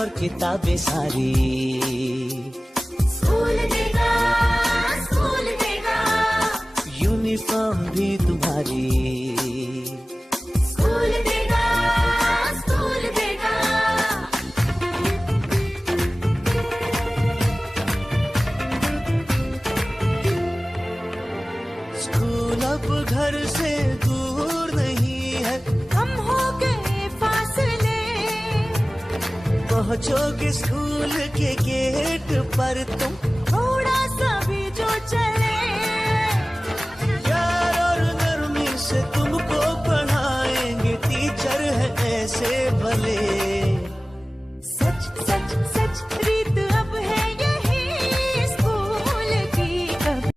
और किताबें सारी। स्कूल देगा यूनिफॉर्म भी तुम्हारी। स्कूल देगा स्कूल अब घर से दूर नहीं है, कम हो गए फासले। पहुँचोगे स्कूल के गेट पर तुम, थोड़ा सा भी जो चले। प्यार और नरमी से तुमको पढ़ाएंगे टीचर है ऐसे भले। सच सच सच रीत अब है यही स्कूल की कभी।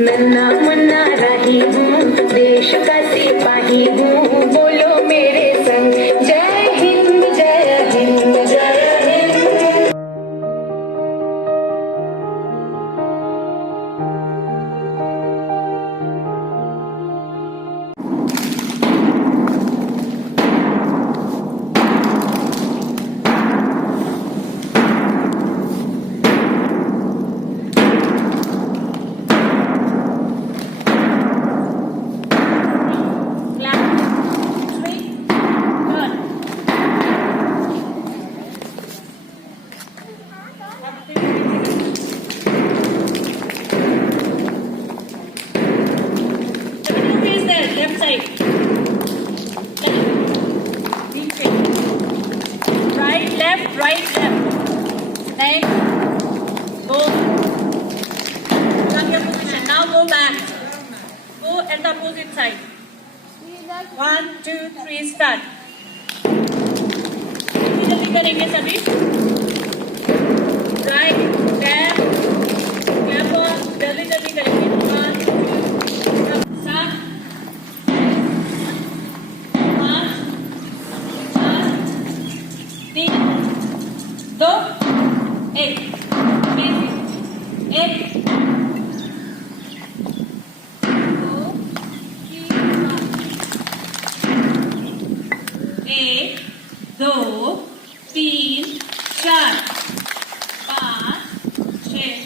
नन्ना मुन्ना रही हूँ, देश का सिपाही हूँ, बोलो मेरे संग जय हिंद जय हिंद जय Hind. Right, left. Next. Go. Come your position. Now go back. Go at the opposite side. 1, 2, 3, start. जल्दी करेंगे सभी. Right, left, clap on. जल्दी करेंगे. 1, 2, 7. 3, 2, 1. एक 2, 3, 4, 5, 6.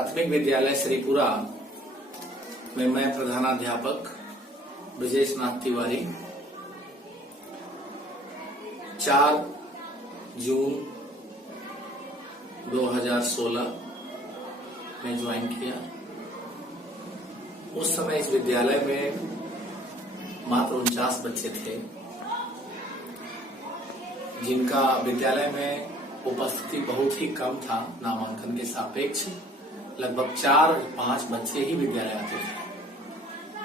प्राथमिक विद्यालय श्रीपुरा में मैं प्रधानाध्यापक ब्रजेश नाथ तिवारी 4 जून 2016 में ज्वाइन किया। उस समय इस विद्यालय में मात्र 49 बच्चे थे, जिनका विद्यालय में उपस्थिति बहुत ही कम था। नामांकन के सापेक्ष लगभग 4-5 बच्चे ही विद्यालय आते थे।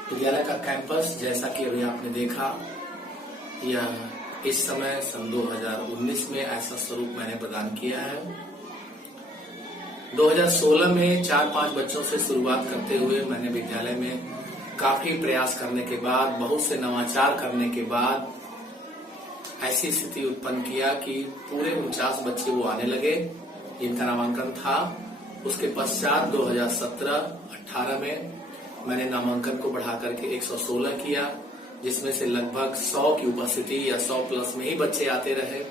विद्यालय का कैंपस जैसा कि अभी आपने देखा, यह इस समय सन 2019 में ऐसा स्वरूप मैंने प्रदान किया है। 2016 में 4-5 बच्चों से शुरुआत करते हुए मैंने विद्यालय में काफी प्रयास करने के बाद, बहुत से नवाचार करने के बाद ऐसी स्थिति उत्पन्न किया कि पूरे 49 बच्चे वो आने लगे जिनका नामांकन था। उसके पश्चात 2017-18 में मैंने नामांकन को बढ़ा करके 116 किया, जिसमें से लगभग 100 की उपस्थिति या 100 प्लस में ही बच्चे आते रहे।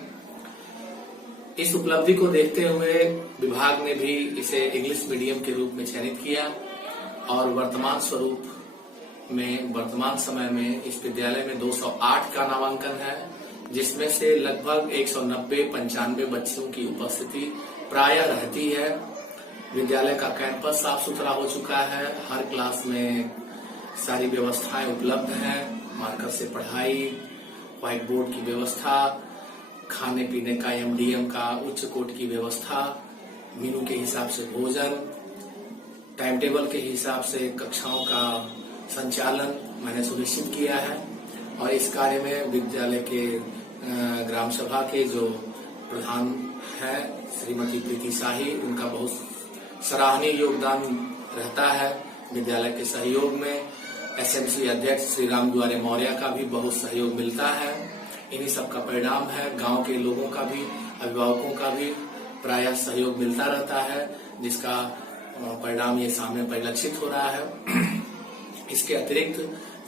इस उपलब्धि को देखते हुए विभाग ने भी इसे इंग्लिश मीडियम के रूप में चयनित किया और वर्तमान समय में इस विद्यालय में 208 का नामांकन है, जिसमें से लगभग 190-95 बच्चों की उपस्थिति प्रायः रहती है। विद्यालय का कैंपस साफ सुथरा हो चुका है। हर क्लास में सारी व्यवस्थाएं उपलब्ध हैं। मार्कर से पढ़ाई, व्हाइट बोर्ड की व्यवस्था, खाने पीने का एमडीएम का उच्च कोटि की व्यवस्था, मेनू के हिसाब से भोजन, टाइम टेबल के हिसाब से कक्षाओं का संचालन मैंने सुनिश्चित किया है। और इस कार्य में विद्यालय के ग्राम सभा के जो प्रधान है श्रीमती प्रीति शाही, उनका बहुत सराहनीय योगदान रहता है। विद्यालय के सहयोग में एसएमसी अध्यक्ष श्री राम द्वारे मौर्य का भी बहुत सहयोग मिलता है। इन्हीं सब का परिणाम है। गांव के लोगों का भी, अभिभावकों का भी प्रायः सहयोग मिलता रहता है, जिसका परिणाम ये सामने परिलक्षित हो रहा है। इसके अतिरिक्त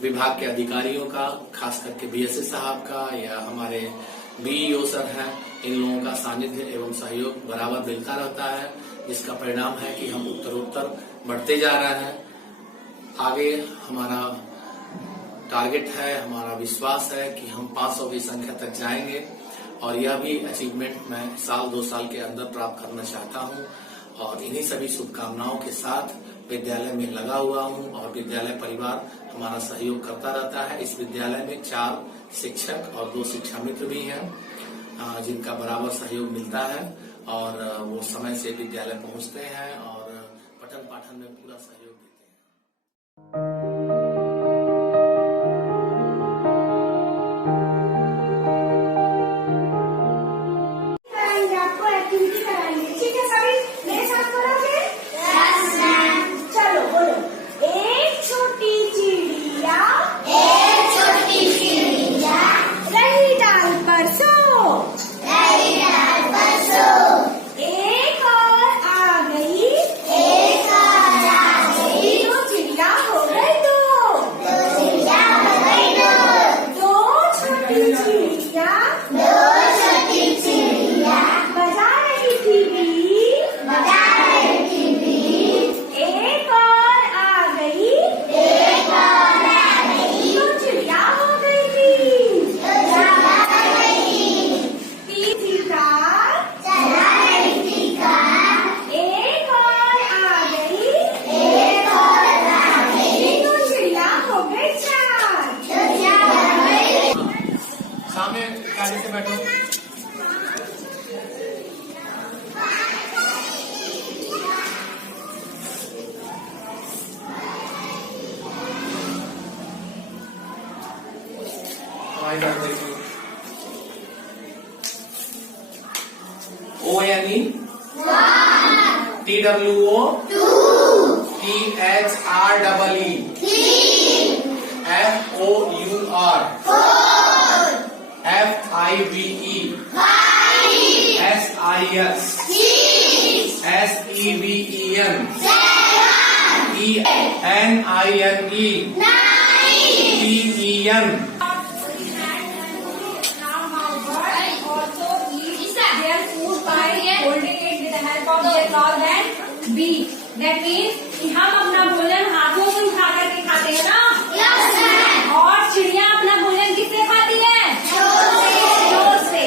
विभाग के अधिकारियों का, खास करके बीएसए साहब का या हमारे बीईओ सर हैं, इन लोगों का सानिध्य एवं सहयोग बराबर मिलता रहता है, जिसका परिणाम है कि हम उत्तरोत्तर बढ़ते जा रहे हैं। आगे हमारा टारगेट है, हमारा विश्वास है कि हम 500 की संख्या तक जाएंगे और यह भी अचीवमेंट मैं 1-2 साल के अंदर प्राप्त करना चाहता हूं। और इन्हीं सभी शुभकामनाओं के साथ विद्यालय में लगा हुआ हूं और विद्यालय परिवार हमारा सहयोग करता रहता है। इस विद्यालय में 4 शिक्षक और 2 शिक्षा मित्र भी हैं, जिनका बराबर सहयोग मिलता है और वो समय से विद्यालय पहुंचते हैं और पठन पाठन में पूरा सहयोग देते हैं। आपको एक्टिविटी कराएंगे, ठीक है सभी? मेरे साथ करोगे? चलो बोलो। एक छोटी चिड़िया रही डाल पर सो, एक और आ गई, दो चिड़िया हो गई, दो छोटी चिड़िया बजा रही थी बीन, एक और आ गई, दो चिड़िया हो गई तीन, तीसरी कार एक और आ गई, दो चिड़िया हो गई 4। सामने गाड़ी से बैठो। हमारी तरफ देखिए। O यानी TWO, THREE, FOUR, FIVE, SIS, SEVEN, ENINE, TEN. Their food by holding it with the help of their claws and beak. That means कि हम अपना भोजन हाथों से उठा करके खाते हैं ना। और चिड़िया अपना भोजन किससे खाती है? चोंच से।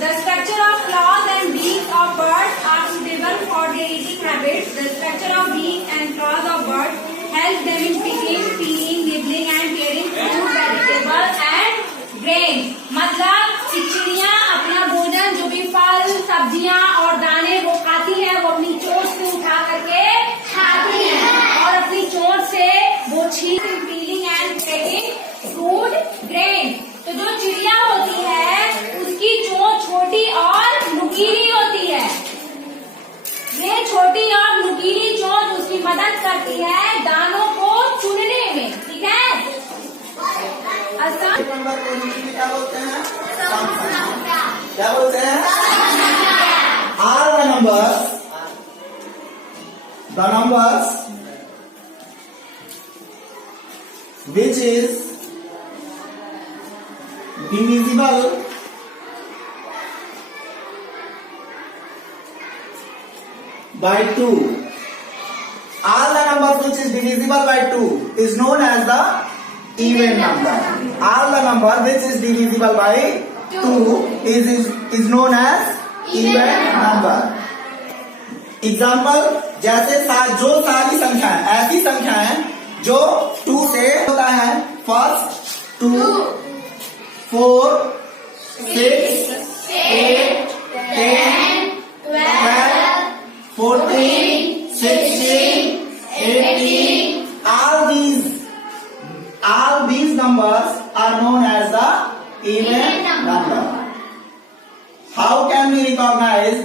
The structure of claws and beak of birds are suitable for their eating habits. The structure of beak and claws of birds help them in picking, peeling, nibbling and tearing fruit, vegetables and grain. मतलब कि चिड़िया अपना भोजन जो भी फल, सब्जियां और दाने वो खाती है, वो अपनी चोंच से उठा करके खाती है और अपनी चोंच से वो छीलिंग, peeling and taking fruit, grain. तो जो चिड़िया होती है उसकी चोंच छोटी और नुकीली होती है। ये छोटी और नुकीली चोंच उसकी मदद करती है दानों को चुनने में। ठीक है। नंबर को हिंदी में क्या बोलते हैं? क्या बोलते हैं? Are the numbers which is divisible by 2. All the numbers which is divisible by 2 is known as the even number. All the number which is divisible by 2 is known as even number. Example, जैसे जो सारी संख्या ऐसी संख्या है जो 2 से होता है। First 2, 4, 6, 8, 10, 12, 14, 16, 18. All these numbers are known as the even number. How can we recognize?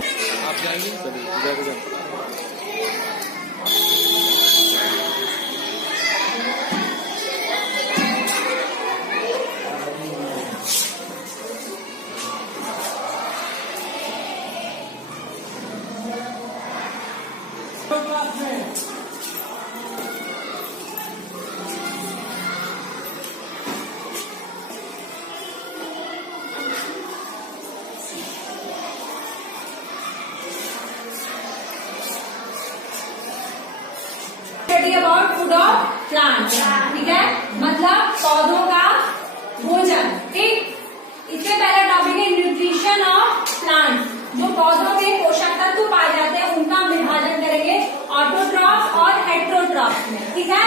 About food of plant. ठीक है, मतलब पौधों का भोजन। ठीक, इससे पहला टॉपिक है न्यूट्रिशन ऑफ प्लांट। जो पौधों में पोषक तत्व पाए जाते हैं उनका हम विभाजन करेंगे ऑटोट्रॉफ और हेटेरोट्रॉफ में। ठीक है,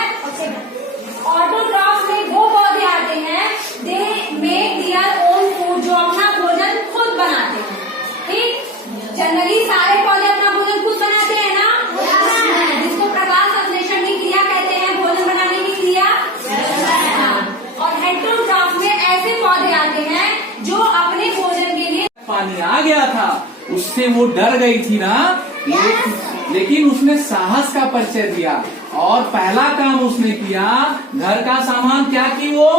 ऑटोट्रॉफ में वो पौधे आते हैं they make their own food, जो अपना भोजन खुद बनाते हैं। ठीक, जनरली सारे पौधे अपना भोजन खुद बनाते हैं ना, जिसको प्रकाश संश्लेषण की क्रिया कहते हैं, भोजन बनाने की क्रिया। और हेटेरोट्रॉफ में ऐसे पौधे आते हैं जो अपने भोजन के लिए पानी आ गया था, उससे वो डर गई थी ना, लेकिन उसने साहस का परिचय दिया और पहला काम उसने किया, घर का सामान क्या की वो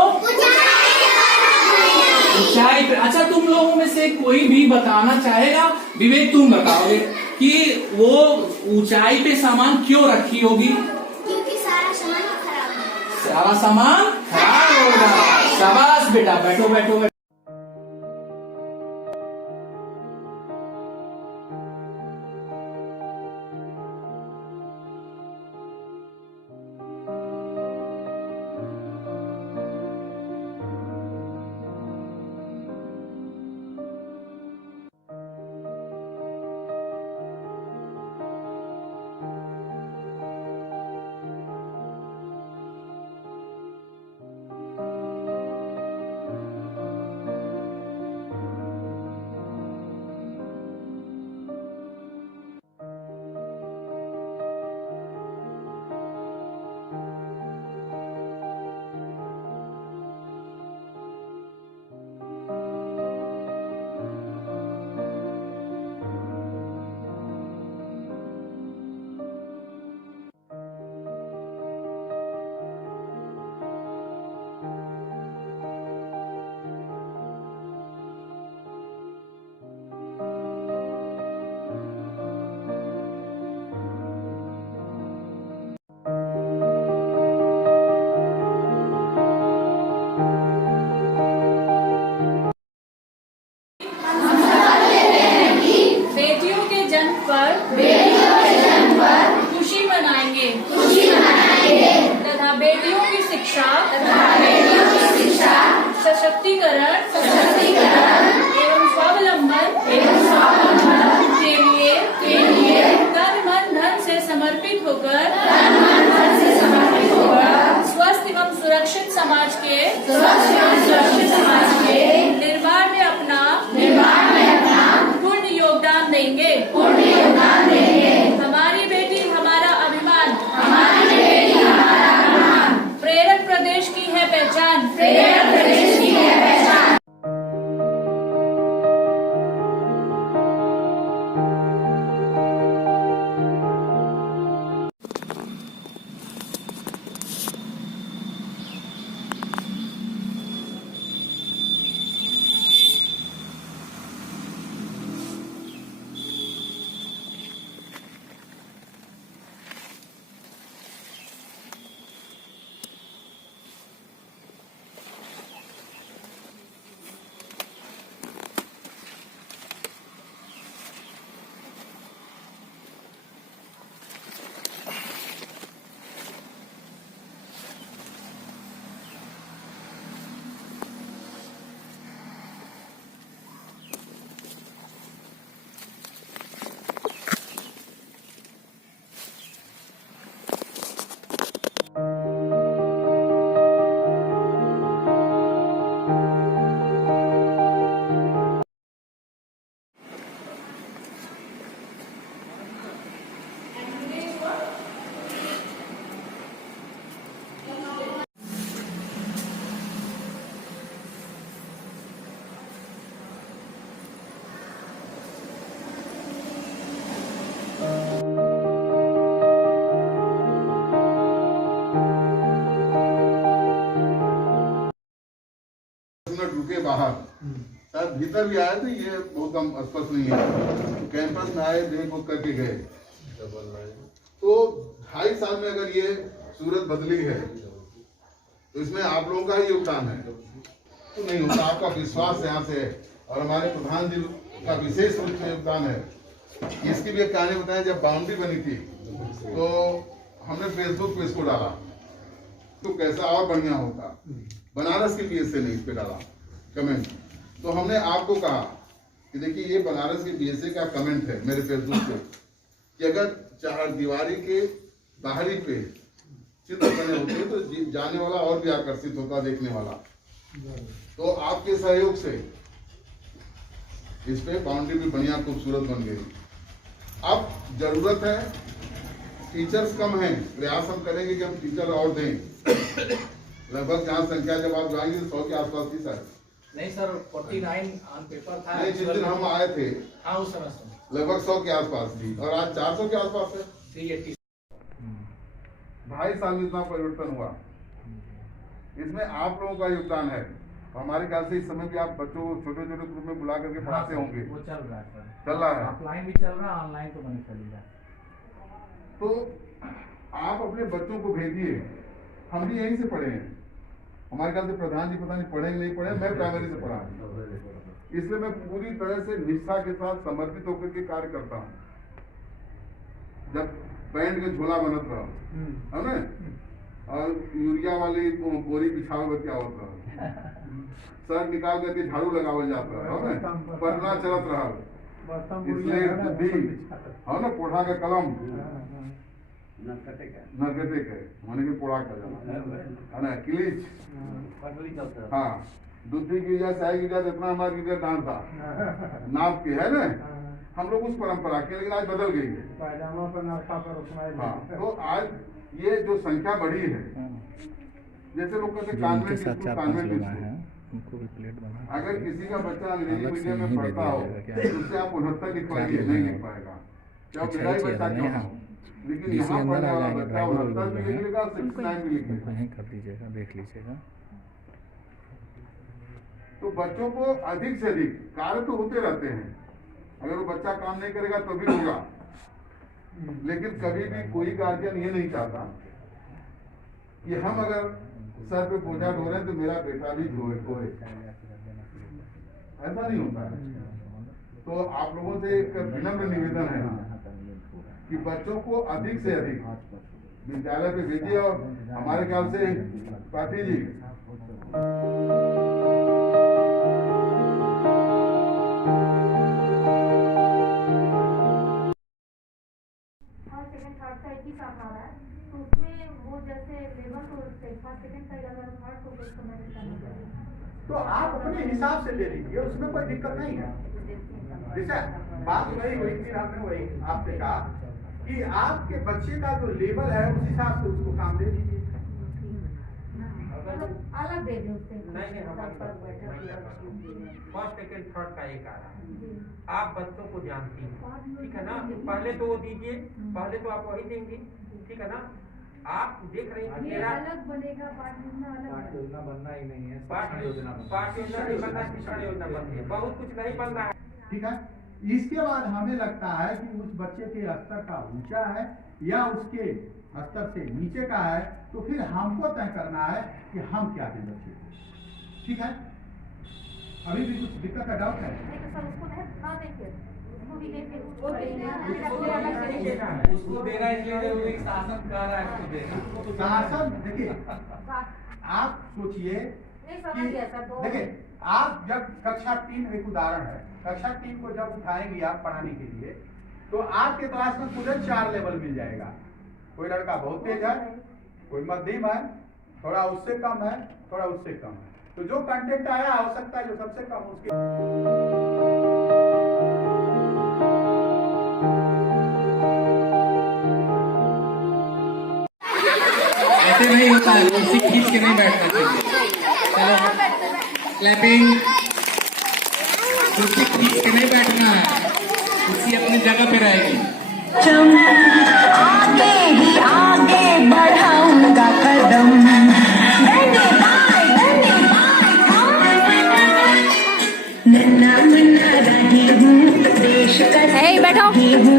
ऊंचाई पे। अच्छा, तुम लोगों में से कोई भी बताना चाहेगा? विवेक, तुम बताओगे कि वो ऊंचाई पे सामान क्यों रखी होगी? क्योंकि सारा सामान खराब है। सारा सामान खराब होगा। शाबाश बेटा, बैठो बैठो बैठो। शिक्षा सशक्तिकरण एवं स्वावलंबन के लिए तन मन धन से समर्पित होकर स्वस्थ एवं सुरक्षित समाज के निर्माण में अपना पूर्ण योगदान देंगे। हमारी बेटी हमारा अभिमान, प्रेरक प्रदेश की है पहचान। रुके बाहर, शायद भीतर भी आए थे, ये बहुत हम स्पष्ट नहीं है। कैंपस में आए, देख बुक करके गए। तो 2.5 साल में अगर ये सूरत बदली है तो इसमें आप लोगों का ही योगदान है, तो नहीं होता। आपका विश्वास यहाँ से है और हमारे प्रधान जी का विशेष रूप से योगदान है। इसकी भी एक कहानी बताएं। जब बाउंड्री बनी थी तो हमने फेसबुक पे इसको डाला तो कैसा और बढ़िया होता। बनारस के बीएसए ने इस पे डाला कमेंट, तो हमने आपको कहा कि देखिए ये बनारस के बीएसए का कमेंट है मेरे फेसबुक पे कि अगर 4 दीवारी के बाहरी पे चित्र बने होते तो जाने वाला और भी आकर्षित होता, देखने वाला। तो आपके सहयोग से इस पे बाउंड्री भी बढ़िया खूबसूरत बन गई। अब जरूरत है, टीचर्स कम हैं, प्रयास हम करेंगे कि हम टीचर और दें। लगभग जहाँ संख्या जब आप जाएंगे 100 के आसपास थी सर। नहीं सर, 49 ऑन पेपर था। नहीं, जिस दिन हम आए थे हाँ उस समय लगभग 100 के आसपास थी और आज 400 के आसपास है। 380। 2.5 साल में इतना परिवर्तन हुआ, इसमें आप लोगों का योगदान है। हमारे ख्याल से इस समय भी आप बच्चों को छोटे छोटे ग्रुप में बुला करके पढ़ाते होंगे। वो चल रहा है सर, चल रहा है। ऑफलाइन भी चल रहा है, ऑनलाइन तो बनी चल रहा है। तो आप अपने बच्चों को भेजिए। हम भी यहीं से पढ़े हैं। हमारे ख्याल से प्रधान जी पता नहीं पढ़े नहीं पढ़े, मैं प्राइमरी से पढ़ा, इसलिए मैं पूरी तरह से निष्ठा के साथ समर्पित होकर के कार्य करता हूँ। जब पैंट के झोला बनत रहा है ना, और यूरिया वाली बोरी बिछावे क्या होता है, सर निकाल करके झाड़ू लगावल जाता है ना, पढ़ना चलत रहा, इसलिए बुद्धि है ना, पोढ़ा का कलम नरकटे के माने कि पोड़ा का है ना, किलीच, हाँ, दूधी की वजह से इतना हमारा गिर डांट था नाप के, है ना। हम लोग उस परंपरा के, लेकिन आज बदल गई है। हाँ, तो आज ये जो संख्या बढ़ी है, जैसे लोग कहते कॉन्वेंट स्कूल, कॉन्वेंट स्कूल, अगर किसी का बच्चा अंग्रेजी मीडियम में पढ़ता हो तो उससे आप 69 लिखवाइए, नहीं लिख पाएगा। क्या मेरा ही बच्चा क्यों हो, लेकिन यहाँ पढ़ने वाला बच्चा 69 भी लिख लेगा, 69 भी लिख लेगा। कर दीजिएगा, देख लीजिएगा। तो बच्चों को अधिक से अधिक, कार्य तो होते रहते हैं, अगर वो बच्चा काम नहीं करेगा तो भी होगा, लेकिन कभी भी कोई गार्जियन ये नहीं चाहता कि हम अगर सर पे बोझा ढो रहे हैं तो मेरा बेटा भी ढोए, ऐसा नहीं होता है। तो आप लोगों से एक विनम्र निवेदन है कि बच्चों को अधिक से अधिक विद्यालय पे भेजिए। और हमारे ख्याल से पाटिल जी सेकंड थर्ड का एक ही साथ आ रहा है, तो उसमें वो जैसे लेवल तो फर्स्ट सेकंड का अगर थर्ड को कुछ समय करना पड़ेगा। तो आप अपने हिसाब से ले लीजिए, उसमें कोई दिक्कत नहीं है। जैसे बात वही हुई थी, हमने वही आपसे कहा कि आपके बच्चे का जो लेवल है उस हिसाब से उसको काम दे दीजिए। अलग दे दें उससे। नहीं फर्स्ट सेकंड थर्ड का एक आ रहा है, आप बच्चों को जानती हैं, ठीक है ना। पहले तो वो दीजिए, पहले तो आप वही देंगे, ठीक है ना। आप देख रहे हैं मेरा अलग बनेगा, पाठ योजना बनना ही नहीं है, पाठ योजना नहीं बनना, शिक्षण योजना बनती है, बहुत कुछ नहीं बन रहा है, ठीक है। इसके बाद हमें लगता है कि उस बच्चे के स्तर का ऊंचा है या उसके स्तर से नीचे का है, तो फिर हमको तय करना है कि हम क्या दें बच्चे को, ठीक है। अभी भी कुछ दिक्कत का डाउट है? उसको ना देखिए, उसको भी देखिए, उसको देना इसलिए शासन कर रहा है उसको देना। शासन देखिए, आप सोचिए कि देखिए, आप जब कक्षा 3 एक उदाहरण है, कक्षा 3 को जब उठाएंगे आप पढ़ाने के लिए, तो आपके क्लास में पूरे 4 लेवल मिल जाएगा। कोई लड़का बहुत तेज है, कोई मध्यम है, थोड़ा उससे कम है, थोड़ा उससे कम है। तो जो कंटेंट आया हो सकता है जो सबसे कम उसके ऐसे नहीं होता है, कुर्सी खींच के नहीं बैठना चाहिए। चलो क्लैपिंग, कुर्सी खींच के नहीं बैठना है, कुर्सी अपनी जगह पे रहेगी। आगे ही आगे बढ़ाऊंगा कदम, नन्ना मुन्ना रही हूँ, देश का बैठो हूँ।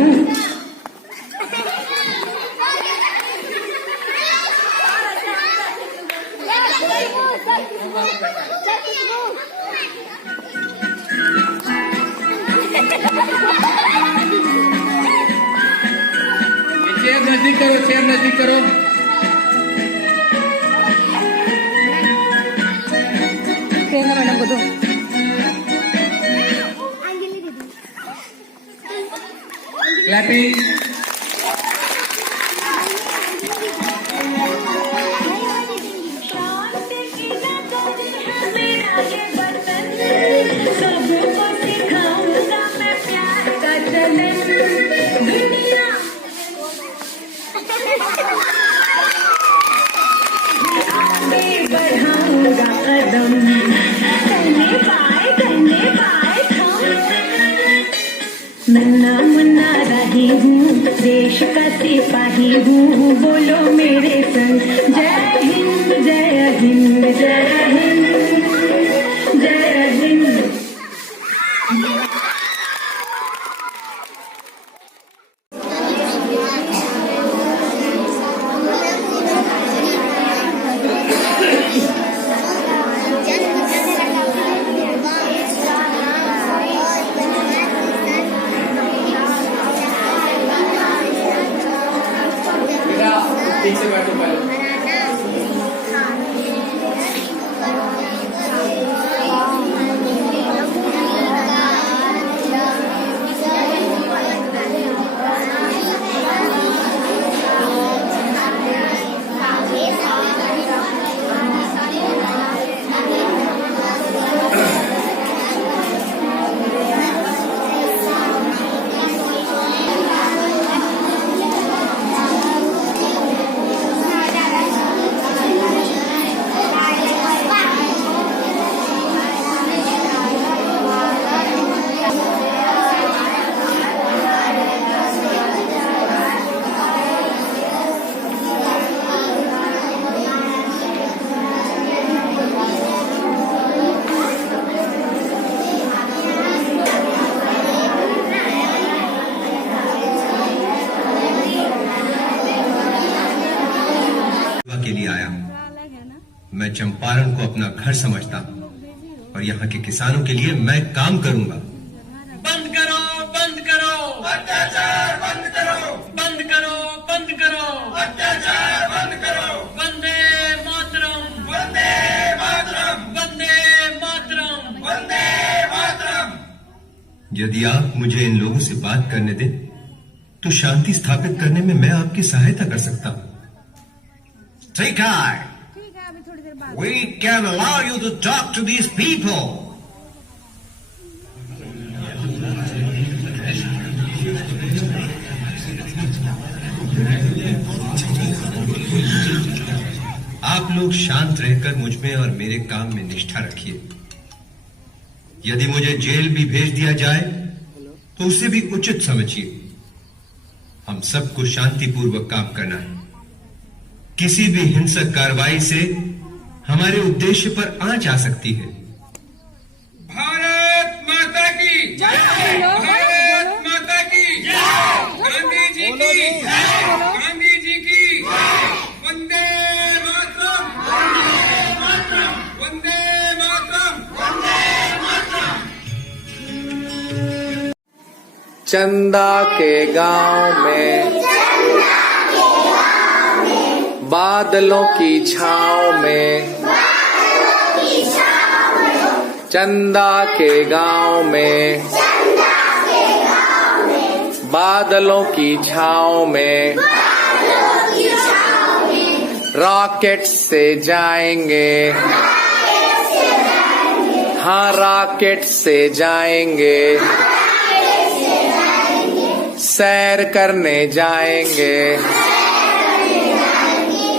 चेयर नजदीक करो, चेयर नजदीक करो। मैडम को दो। क्लैपिंग। सबको सिखाऊंगा मैं प्यार का चलन, दुनिया आगे बढ़ाऊंगा कदम, करने पाए हम। नन्ना मुन्ना रही हूँ, देश का सिपाही हूँ, बोलो मेरे संग, जय हिंद जय हिंद जय हिंद जय हिंद। ठीक से बैठो पहले। के लिए आया हूँ। मैं चंपारण को अपना घर समझता हूँ और यहाँ के किसानों के लिए मैं काम करूंगा। बंद करो अत्याचार, बंद करो, बंद करो अत्याचार। यदि आप मुझे इन लोगों से बात करने दें तो शांति स्थापित करने में मैं आपकी सहायता कर सकता हूं। ठीक है, we can allow you to talk to these people. आप लोग शांत रहकर मुझ में और मेरे काम में निष्ठा रखिए। यदि मुझे जेल भी भेज दिया जाए तो उसे भी उचित समझिए। हम सबको शांतिपूर्वक काम करना है। किसी भी हिंसक कार्रवाई से हमारे उद्देश्य पर आंच आ सकती है। भारत माता की जय, भारत माता की जय, गांधी जी की जय, गांधी जी की वंदे मातरम, वंदे मातरम, वंदे मातरम। चंदा के गांव में बादलों की छांव में, चंदा के गांव में बादलों की छांव में रॉकेट से जाएंगे, हाँ रॉकेट से जाएंगे, सैर करने जाएंगे,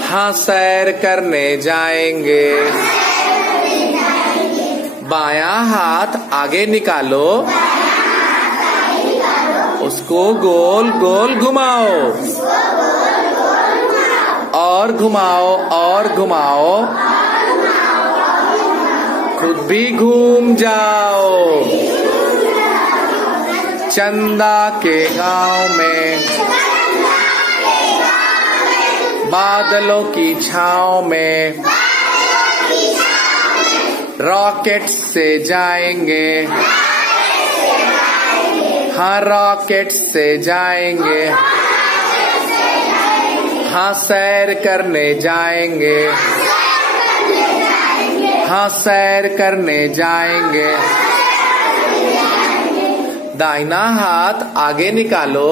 हाँ सैर करने जाएंगे। बायां हाथ आगे निकालो, उसको गोल गोल घुमाओ, और घुमाओ और घुमाओ, खुद भी घूम जाओ। चंदा के गांव में बादलों की छांव में रॉकेट से जाएंगे, हाँ रॉकेट से जाएंगे, हाँ सैर करने जाएंगे, हाँ सैर करने जाएंगे। दाहिना हाथ आगे निकालो,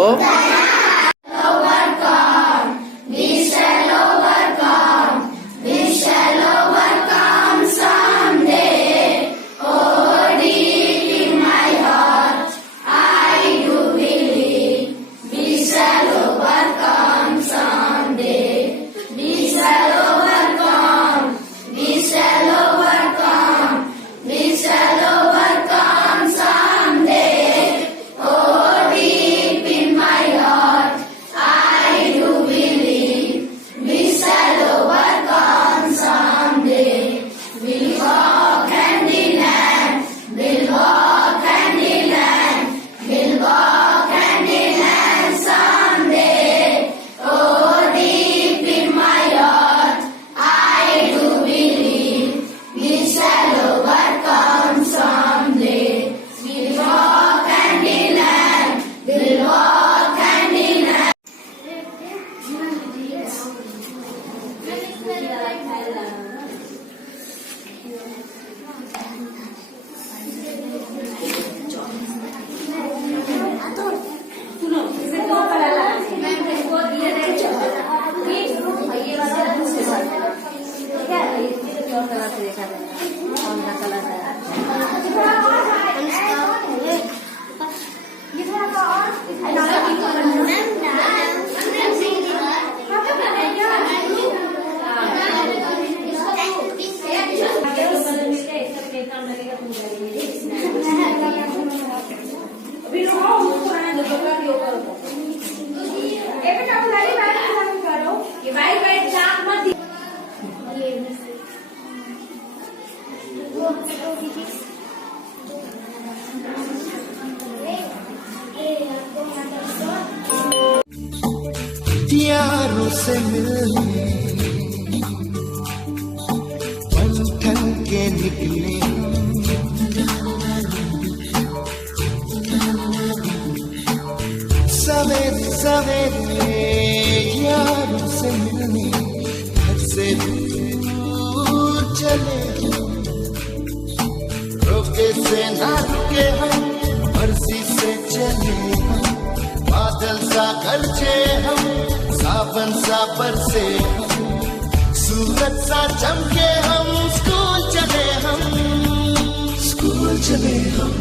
यारों से मिलने बंधन के निकले, सवेरे सवेरे यारों से मिलने घर से दूर चले, रोके से ना रुके हम, बरसी से चले हम, बादल सा गरजे हम, सावन सा बरसे हम, सूरज सा चमके हम, स्कूल चले हम, स्कूल चले हम।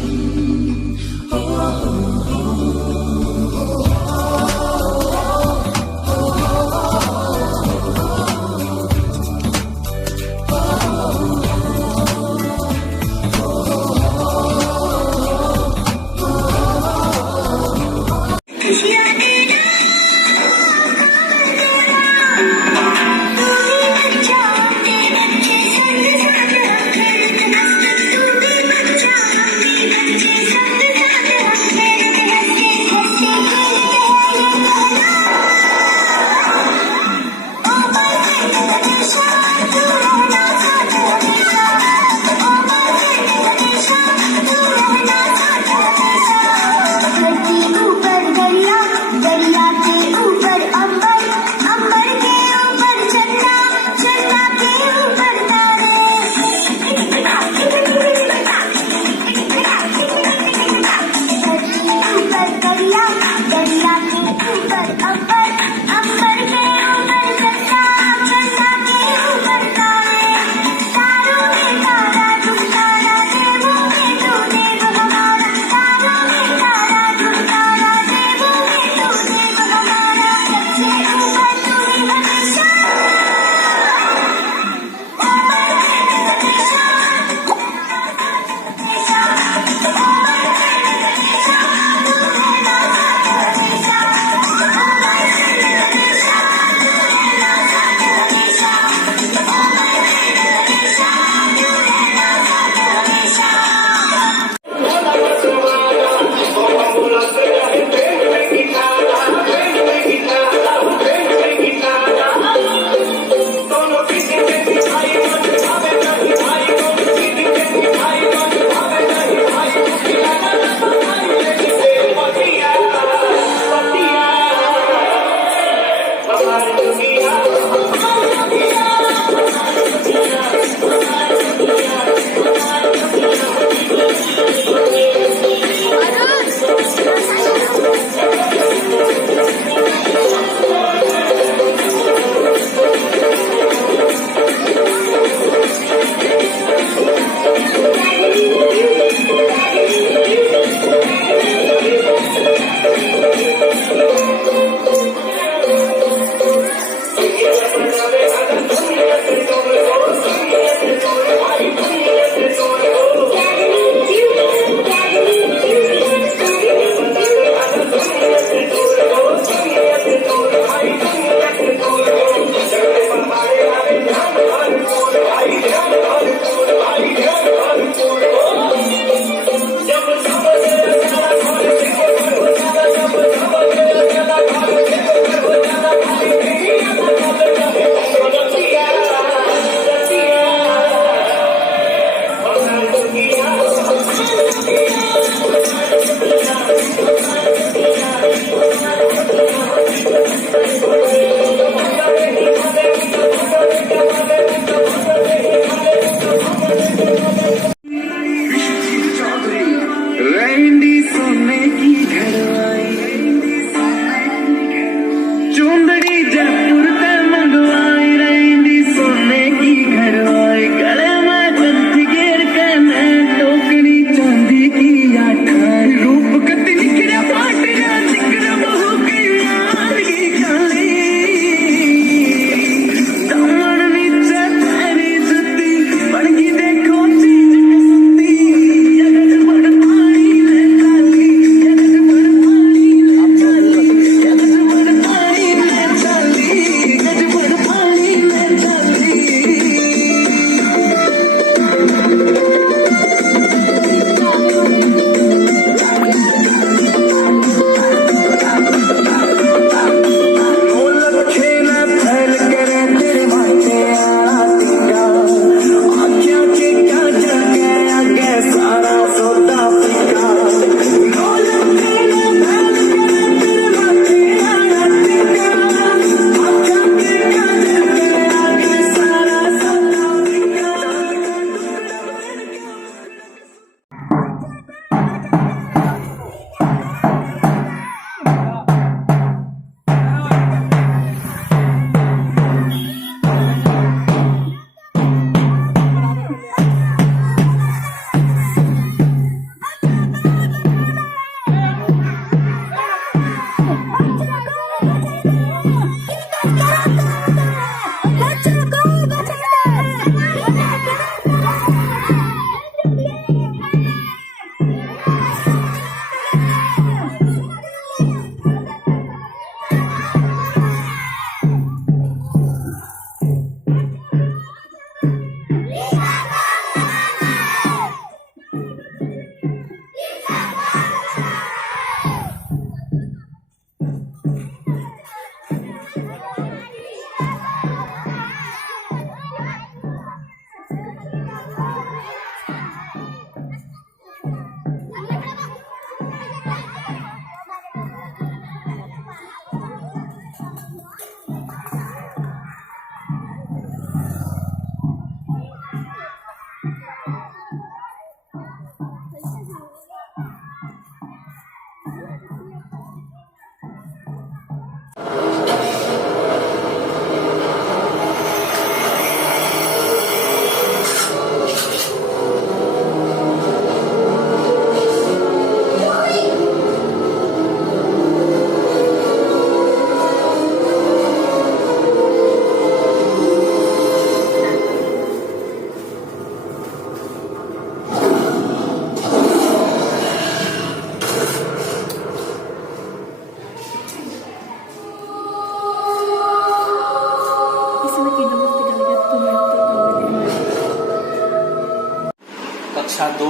कक्षा 2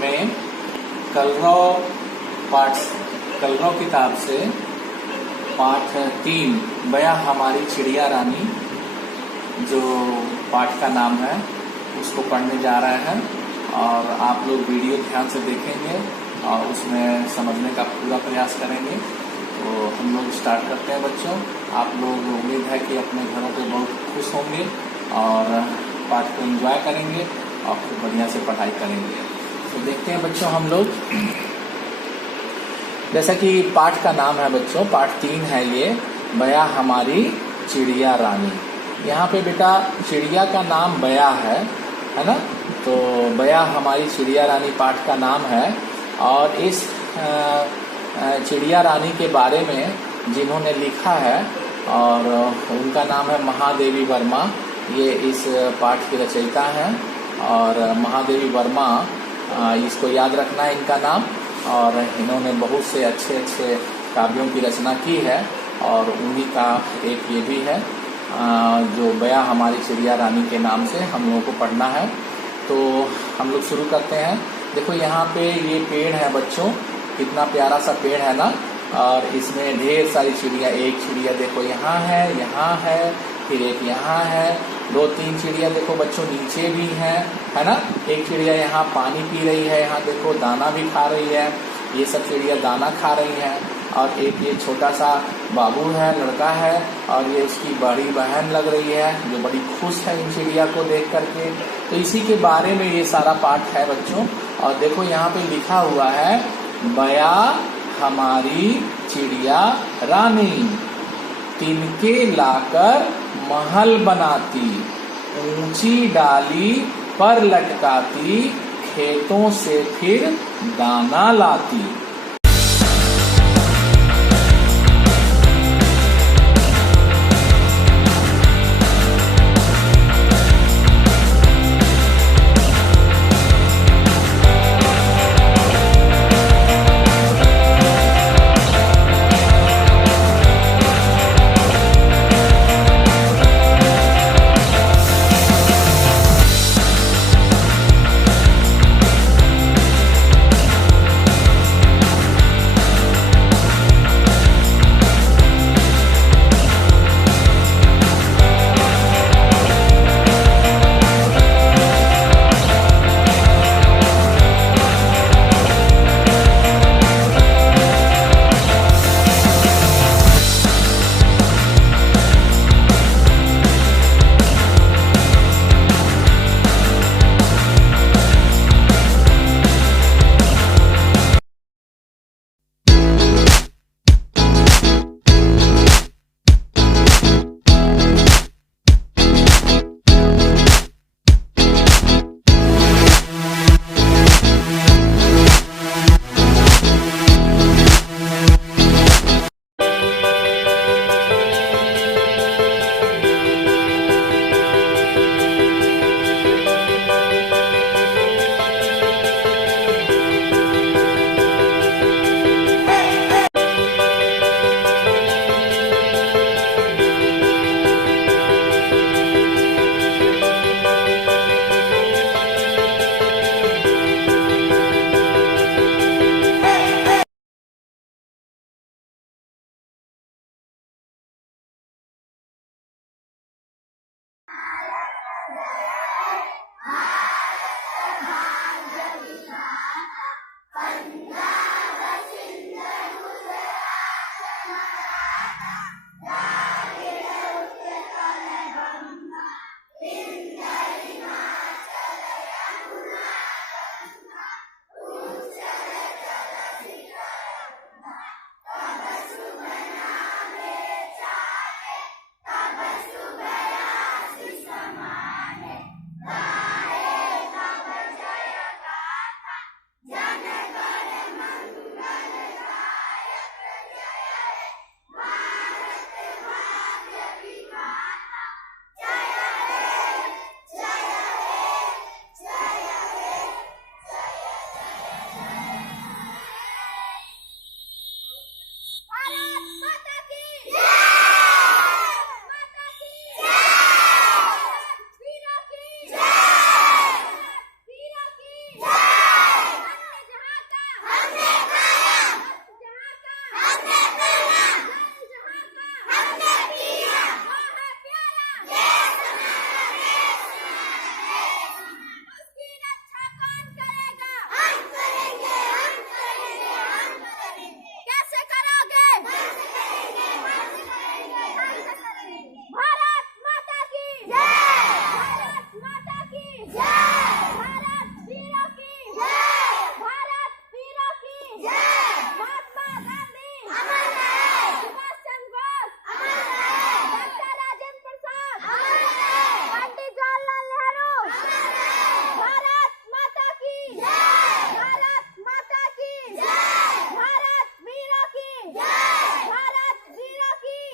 में कलरव किताब से पाठ 3 बया हमारी चिड़िया रानी जो पाठ का नाम है उसको पढ़ने जा रहे हैं। और आप लोग वीडियो ध्यान से देखेंगे और उसमें समझने का पूरा प्रयास करेंगे। तो हम लोग स्टार्ट करते हैं बच्चों। आप लोग उम्मीद है कि अपने घरों पे बहुत खुश होंगे और पाठ को एंजॉय करेंगे और फिर बढ़िया से पढ़ाई करेंगे। तो देखते हैं बच्चों हम लोग, जैसा कि पाठ का नाम है बच्चों, पाठ 3 है ये, बया हमारी चिड़िया रानी। यहाँ पे बेटा चिड़िया का नाम बया है ना। तो बया हमारी चिड़िया रानी पाठ का नाम है। और इस चिड़िया रानी के बारे में जिन्होंने लिखा है और उनका नाम है महादेवी वर्मा। ये इस पाठ की रचयिता हैं और महादेवी वर्मा, इसको याद रखना है इनका नाम। और इन्होंने बहुत से अच्छे अच्छे काव्यों की रचना की है और उन्हीं का एक ये भी है जो बया हमारी चिड़िया रानी के नाम से हम लोगों को पढ़ना है। तो हम लोग शुरू करते हैं। देखो यहाँ पे ये पेड़ है बच्चों, कितना प्यारा सा पेड़ है ना। और इसमें ढेर सारी चिड़िया, एक चिड़िया देखो यहाँ है, फिर एक यहाँ है, 2-3 चिड़िया देखो बच्चों नीचे भी है ना। एक चिड़िया यहाँ पानी पी रही है, यहाँ देखो दाना भी खा रही है। ये सब चिड़िया दाना खा रही हैं। और एक ये छोटा सा बाबू है, लड़का है, और ये उसकी बड़ी बहन लग रही है जो बड़ी खुश है इन चिड़िया को देख करके। तो इसी के बारे में ये सारा पाठ है बच्चों। और देखो यहाँ पे लिखा हुआ है, बया हमारी चिड़िया रानी तिनके लाकर महल बनाती, ऊंची डाली पर लटकाती, खेतों से फिर दाना लाती।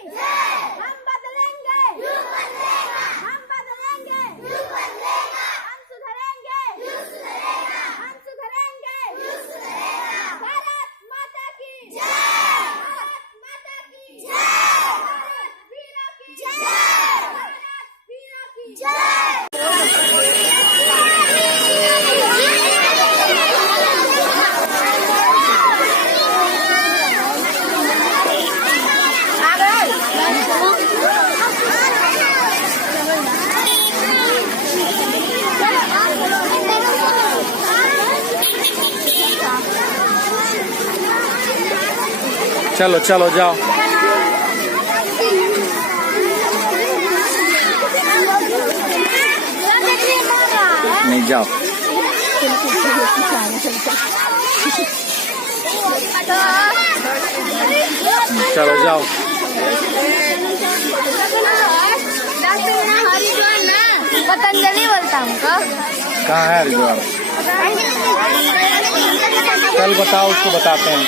हम बदलेंगे, हम बदलेंगे, हम सुधरेंगे, हम सुधरेंगे। भारत माता की जय, भारत माता की जय, भारत वीरों की जय, भारत वीरों की जय। चलो चलो जाओ। नहीं जाओ। चलो जाओ। हरिद्वार ना पतंजलि बोलता हमको। कहाँ है हरिद्वार? कल बताओ, उसको बताते हैं।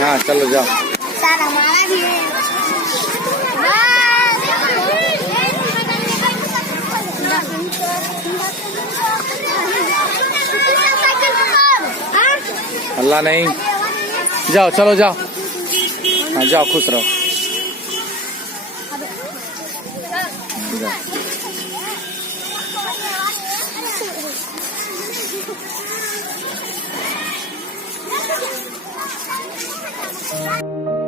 हाँ चलो जाओ। सर हमारा भी है। अल्लाह नहीं। जाओ चलो जाओ। हाँ जाओ, खुश रहो। जाओ।